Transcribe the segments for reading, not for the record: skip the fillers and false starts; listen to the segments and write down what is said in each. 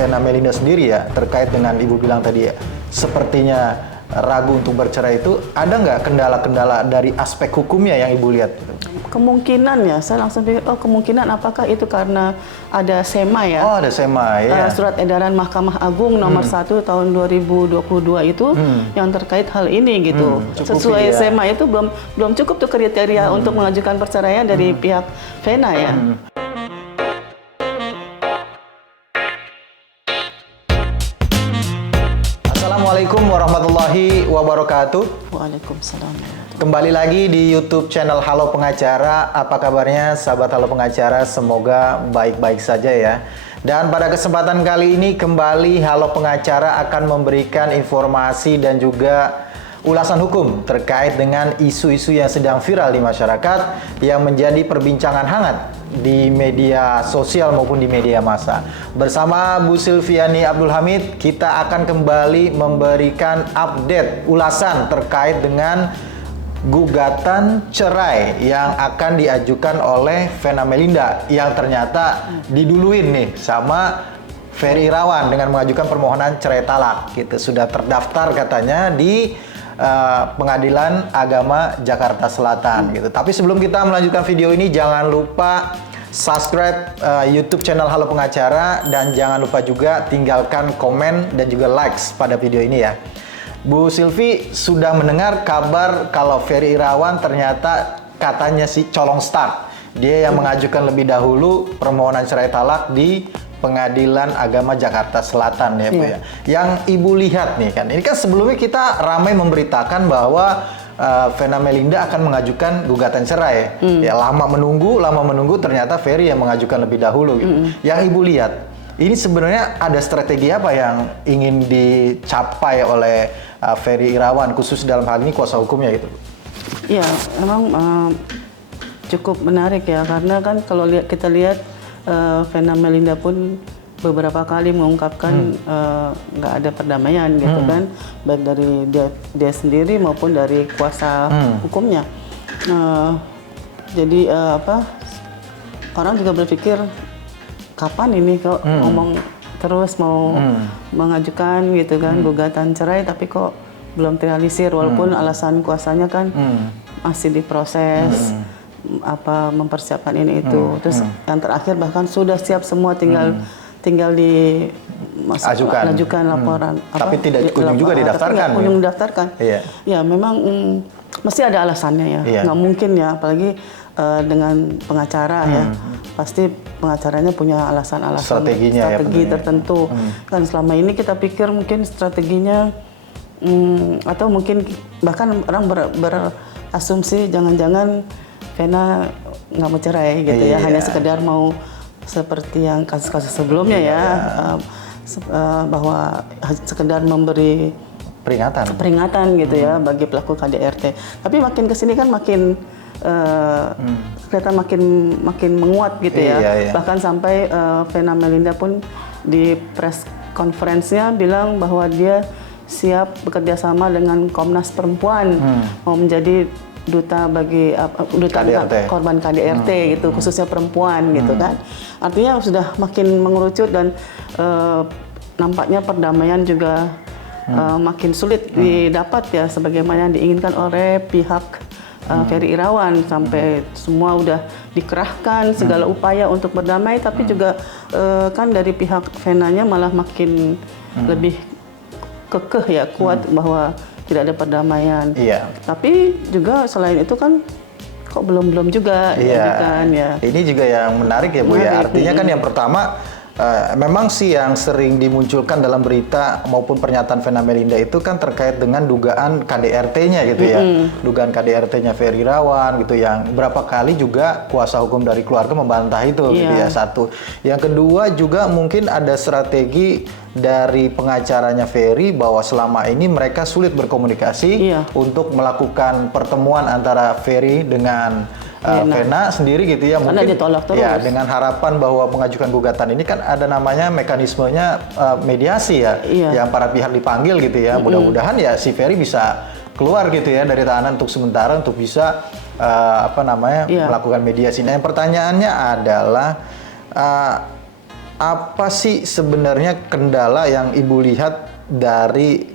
Vena Melinda sendiri ya, terkait dengan Ibu bilang tadi ya, sepertinya ragu untuk bercerai itu, ada nggak kendala-kendala dari aspek hukumnya yang Ibu lihat? Kemungkinan ya, saya langsung pikir, oh kemungkinan apakah itu karena ada SEMA ya? Oh, ada SEMA ya. Surat edaran Mahkamah Agung nomor 1 tahun 2022 itu yang terkait hal ini gitu. Sesuai ya. SEMA itu belum cukup tuh kriteria untuk mengajukan perceraian dari pihak Vena ya. Assalamualaikum warahmatullahi wabarakatuh. Waalaikumsalam. Kembali lagi di YouTube channel Halo Pengacara. Apa kabarnya sahabat Halo Pengacara? Semoga baik-baik saja ya. Dan pada kesempatan kali ini kembali Halo Pengacara akan memberikan informasi dan juga ulasan hukum terkait dengan isu-isu yang sedang viral di masyarakat yang menjadi perbincangan hangat di media sosial maupun di media massa. Bersama Bu Silviani Abdul Hamid, kita akan kembali memberikan update ulasan terkait dengan gugatan cerai yang akan diajukan oleh Vena Melinda yang ternyata diduluin nih sama Ferry Irawan dengan mengajukan permohonan cerai talak. Gitu, sudah terdaftar katanya di Pengadilan Agama Jakarta Selatan gitu. Tapi sebelum kita melanjutkan video ini, jangan lupa subscribe YouTube channel Halo Pengacara dan jangan lupa juga tinggalkan komen dan juga likes pada video ini ya. Bu Silvi sudah mendengar kabar kalau Ferry Irawan ternyata katanya si colong start. Dia yang mengajukan lebih dahulu permohonan cerai talak di Pengadilan Agama Jakarta Selatan ya Bu ya. Yang Ibu lihat nih kan, ini kan sebelumnya kita ramai memberitakan bahwa Vena Melinda akan mengajukan gugatan cerai. Ya lama menunggu ternyata Ferry yang mengajukan lebih dahulu gitu. Yang Ibu lihat, ini sebenarnya ada strategi apa yang ingin dicapai oleh Ferry Irawan khusus dalam hal ini kuasa hukumnya gitu? Ya, memang cukup menarik ya, karena kan kalau kita lihat Vena Melinda pun beberapa kali mengungkapkan nggak ada perdamaian gitu kan, baik dari dia sendiri maupun dari kuasa hukumnya. Jadi orang juga berpikir kapan ini kok ngomong terus mau mengajukan gitu kan gugatan cerai, tapi kok belum terrealisir walaupun alasan kuasanya kan masih diproses. Mempersiapkan ini itu, terus yang terakhir bahkan sudah siap semua, tinggal ajukan laporan. Tapi tidak kunjung juga didaftarkan. Kunjung didaftarkan. Ya memang mesti ada alasannya ya. Nggak mungkin ya, apalagi dengan pengacara ya. Pasti pengacaranya punya alasan-alasan strategi tertentu. Kan selama ini kita pikir mungkin strateginya atau mungkin bahkan orang berasumsi jangan-jangan Vena nggak mau cerai gitu ya, hanya sekedar mau seperti yang kasus-kasus sebelumnya bahwa sekedar memberi peringatan gitu ya bagi pelaku KDRT. Tapi makin kesini kan makin kelihatan makin menguat gitu ya. Bahkan sampai Vena Melinda pun di press conference-nya bilang bahwa dia siap bekerja sama dengan Komnas Perempuan mau menjadi duta bagi korban KDRT gitu, khususnya perempuan gitu kan. Artinya sudah makin mengerucut dan nampaknya perdamaian juga makin sulit didapat ya, sebagaimana yang diinginkan oleh pihak Ferry Irawan. Sampai semua udah dikerahkan segala upaya untuk berdamai, tapi juga kan dari pihak Venanya malah makin lebih kekeh ya, kuat bahwa tidak ada perdamaian. Tapi juga selain itu kan kok belum juga kan ya. Ini juga yang menarik ya Bu ya. Artinya kan yang pertama memang sih yang sering dimunculkan dalam berita maupun pernyataan Vena Melinda itu kan terkait dengan dugaan KDRT-nya gitu ya. Dugaan KDRT-nya Ferry Irawan gitu, yang berapa kali juga kuasa hukum dari keluarga membantah itu gitu ya, satu. Yang kedua juga mungkin ada strategi dari pengacaranya Ferry bahwa selama ini mereka sulit berkomunikasi untuk melakukan pertemuan antara Ferry dengan Vena sendiri gitu ya. Karena mungkin ditolak terus. Ya, dengan harapan bahwa mengajukan gugatan ini kan ada namanya mekanismenya mediasi ya, yang para pihak dipanggil gitu ya. Mudah-mudahan ya si Ferry bisa keluar gitu ya dari tahanan untuk sementara untuk bisa melakukan mediasi. Nah, yang pertanyaannya adalah apa sih sebenarnya kendala yang Ibu lihat dari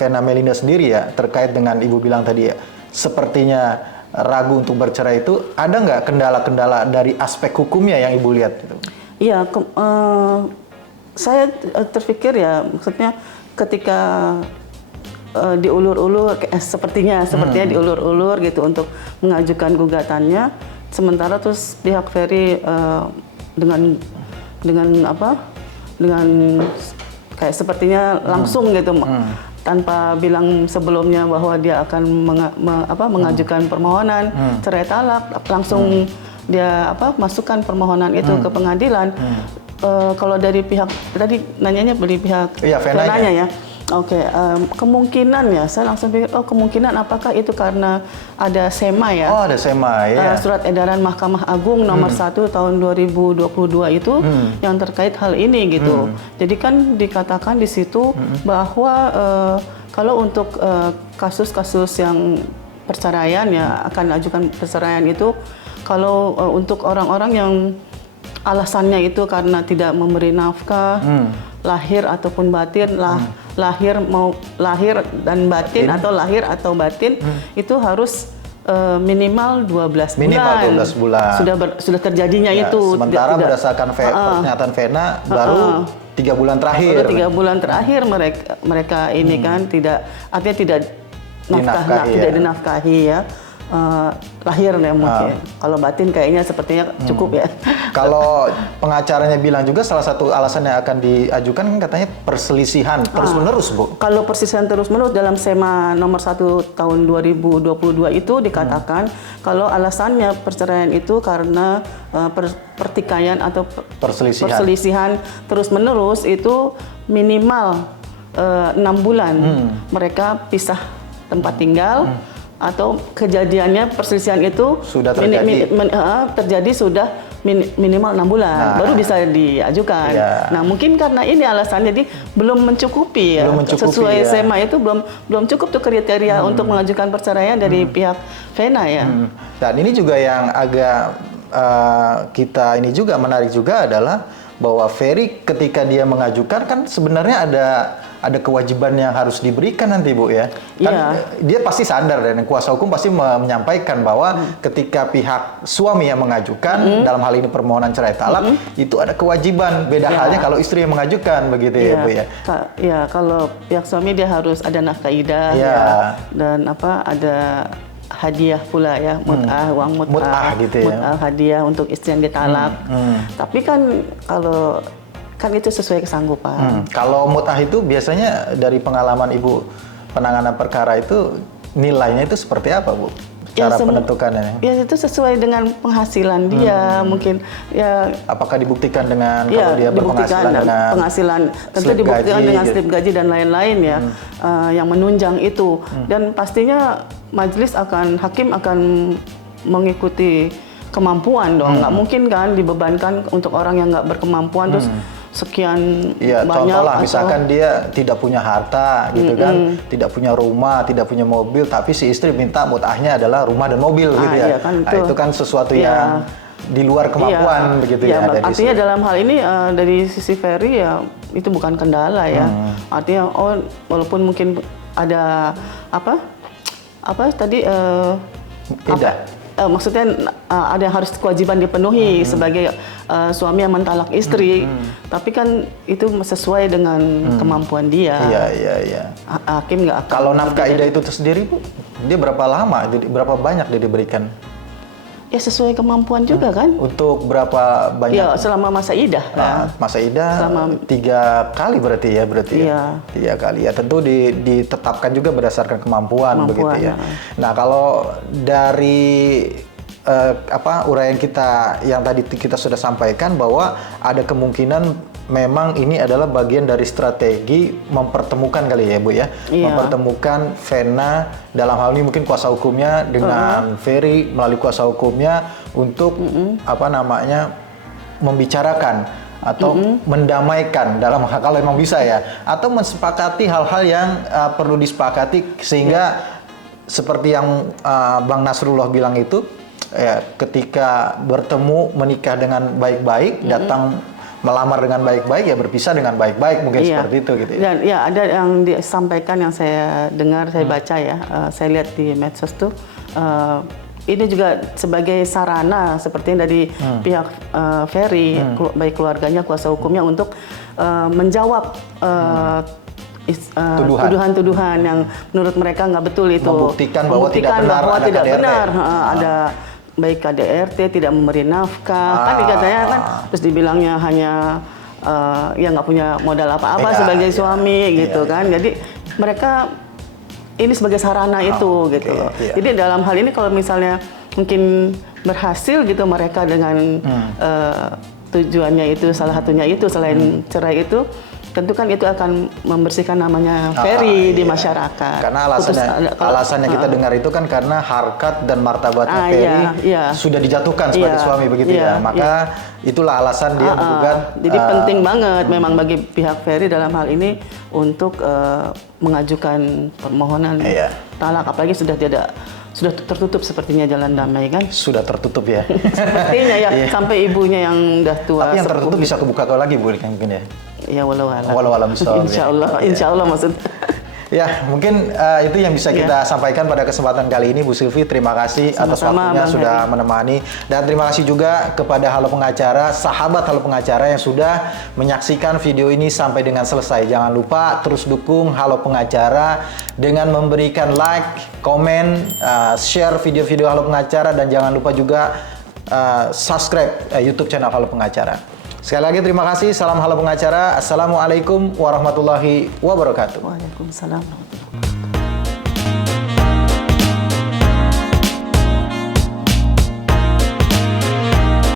Vena Melinda sendiri ya, terkait dengan Ibu bilang tadi ya, sepertinya ragu untuk bercerai itu, ada nggak kendala-kendala dari aspek hukumnya yang Ibu lihat? Gitu? Iya, saya terpikir ya, maksudnya ketika diulur-ulur, sepertinya diulur-ulur gitu untuk mengajukan gugatannya, sementara terus pihak Ferry dengan kayak sepertinya langsung gitu, tanpa bilang sebelumnya bahwa dia akan mengajukan permohonan cerai talak, langsung dia masukkan permohonan itu ke pengadilan. Kalau dari pihak tadi nanyanya dari pihak Venanya ya. Oke, kemungkinan ya, saya langsung pikir, kemungkinan apakah itu karena ada SEMA ya? Oh, ada SEMA ya. Surat edaran Mahkamah Agung nomor 1 tahun 2022 itu yang terkait hal ini gitu. Jadi kan dikatakan di situ bahwa kalau untuk kasus-kasus yang perceraian ya, akan ajukan perceraian itu, kalau untuk orang-orang yang alasannya itu karena tidak memberi nafkah, lahir ataupun batin, lahir dan batin atau lahir atau batin, itu harus minimal 12 bulan. 12 bulan. Sudah terjadinya ya, itu. Sementara berdasarkan pernyataan Vena baru 3 bulan terakhir. Baru 3 bulan terakhir mereka ini kan artinya tidak dinafkahi ya. Lahir ya mungkin. Kalau batin kayaknya sepertinya cukup ya. Kalau pengacaranya bilang juga salah satu alasan yang akan diajukan katanya perselisihan terus-menerus, Bu. Kalau perselisihan terus-menerus dalam SEMA nomor 1 tahun 2022 itu dikatakan kalau alasannya perceraian itu karena pertikaian atau perselisihan terus-menerus itu minimal 6 bulan mereka pisah tempat tinggal. Atau kejadiannya perselisihan itu sudah terjadi sudah minimal 6 bulan baru bisa diajukan. Nah mungkin karena ini alasannya, jadi belum mencukupi ya, sesuai SEMA itu belum cukup tuh kriteria untuk mengajukan perceraian dari pihak Vena ya. Dan ini juga yang agak kita ini juga menarik juga adalah bahwa Ferry ketika dia mengajukan kan sebenarnya ada kewajiban yang harus diberikan nanti, Bu ya. Kan dia pasti sadar dan kuasa hukum pasti menyampaikan bahwa ketika pihak suami yang mengajukan dalam hal ini permohonan cerai talak itu ada kewajiban. Beda halnya kalau istri yang mengajukan begitu ya, Bu ya. Ya, kalau pihak suami dia harus ada nafkah idah dan ada hadiah pula ya, uang mut'ah gitu ya. Mut'ah hadiah untuk istri yang ditalak. Tapi kan kalau itu sesuai kesanggupan. Kalau mut'ah itu biasanya dari pengalaman Ibu penanganan perkara itu nilainya itu seperti apa, Bu? Cara penentukannya? Ya itu sesuai dengan penghasilan dia mungkin ya. Apakah dibuktikan dengan kalau dia berpenghasilan dengan penghasilan, tentu dibuktikan dengan slip gaji dan lain-lain ya, yang menunjang itu. Dan pastinya hakim akan mengikuti kemampuan dong. Nggak mungkin kan dibebankan untuk orang yang nggak berkemampuan terus sekian banyak. Contohlah misalkan dia tidak punya harta gitu kan, tidak punya rumah, tidak punya mobil, tapi si istri minta mut'ahnya adalah rumah dan mobil gitu ya. Kan, itu kan sesuatu yang di luar kemampuan begitu ya. Artinya dalam hal ini dari sisi Ferry ya itu bukan kendala ya. Artinya walaupun mungkin ada maksudnya ada yang harus kewajiban dipenuhi sebagai suami yang mentalak istri, tapi kan itu sesuai dengan kemampuan dia. Iya. Hakim nggak akan. Kalau nafkah idah itu sendiri, Bu, dia berapa lama, berapa banyak dia diberikan? Ya sesuai kemampuan juga kan. Untuk berapa banyak? Ya selama masa idah. Masa idah 3 kali berarti ya. 3 kali ya. Tentu ditetapkan juga berdasarkan kemampuan begitu ya. Nah kalau dari uraian kita yang tadi kita sudah sampaikan bahwa ada kemungkinan memang ini adalah bagian dari strategi mempertemukan kali ya, Bu ya. Mempertemukan Vena dalam hal ini mungkin kuasa hukumnya dengan Ferry melalui kuasa hukumnya untuk membicarakan atau mendamaikan dalam kalau memang bisa ya, atau mensepakati hal-hal yang perlu disepakati sehingga seperti yang Bang Nasrullah bilang itu ya, ketika bertemu menikah dengan baik-baik, datang melamar dengan baik-baik ya berpisah dengan baik-baik, mungkin seperti itu gitu ya. Dan ya ada yang disampaikan yang saya dengar, saya baca ya, saya lihat di medsos tuh, ini juga sebagai sarana seperti dari pihak Ferry, baik keluarganya, kuasa hukumnya untuk menjawab tuduhan-tuduhan yang menurut mereka nggak betul itu, membuktikan bahwa tidak benar ada baik KDRT tidak memberi nafkah, kan dikatanya kan, terus dibilangnya hanya ya nggak punya modal apa-apa sebagai suami gitu kan, jadi mereka ini sebagai sarana itu gitu loh. Jadi dalam hal ini kalau misalnya mungkin berhasil gitu mereka dengan tujuannya itu, salah satunya itu selain cerai itu, tentu kan itu akan membersihkan namanya Ferry di masyarakat. Karena alasannya kita dengar itu kan karena harkat dan martabatnya Ferry sudah dijatuhkan sebagai suami begitu ya. Maka itulah alasan dia menggugat. Jadi penting banget memang bagi pihak Ferry dalam hal ini untuk mengajukan permohonan talak, apalagi sudah tertutup sepertinya jalan damai kan? Sudah tertutup ya. Sepertinya ya, sampai ibunya yang udah tua. Tapi yang tertutup bisa kebuka lagi Bu mungkin ya. Ya walau alam. Insya Allah maksud. Ya, mungkin itu yang bisa kita sampaikan pada kesempatan kali ini Bu Sylvie. Terima kasih atas waktunya sudah menemani, dan terima kasih juga kepada Halo Pengacara, sahabat Halo Pengacara yang sudah menyaksikan video ini sampai dengan selesai. Jangan lupa terus dukung Halo Pengacara dengan memberikan like, komen, share video-video Halo Pengacara, dan jangan lupa juga subscribe YouTube channel Halo Pengacara. Sekali lagi terima kasih. Salam Halo Pengacara. Assalamualaikum warahmatullahi wabarakatuh. Waalaikumsalam warahmatullahi wabarakatuh.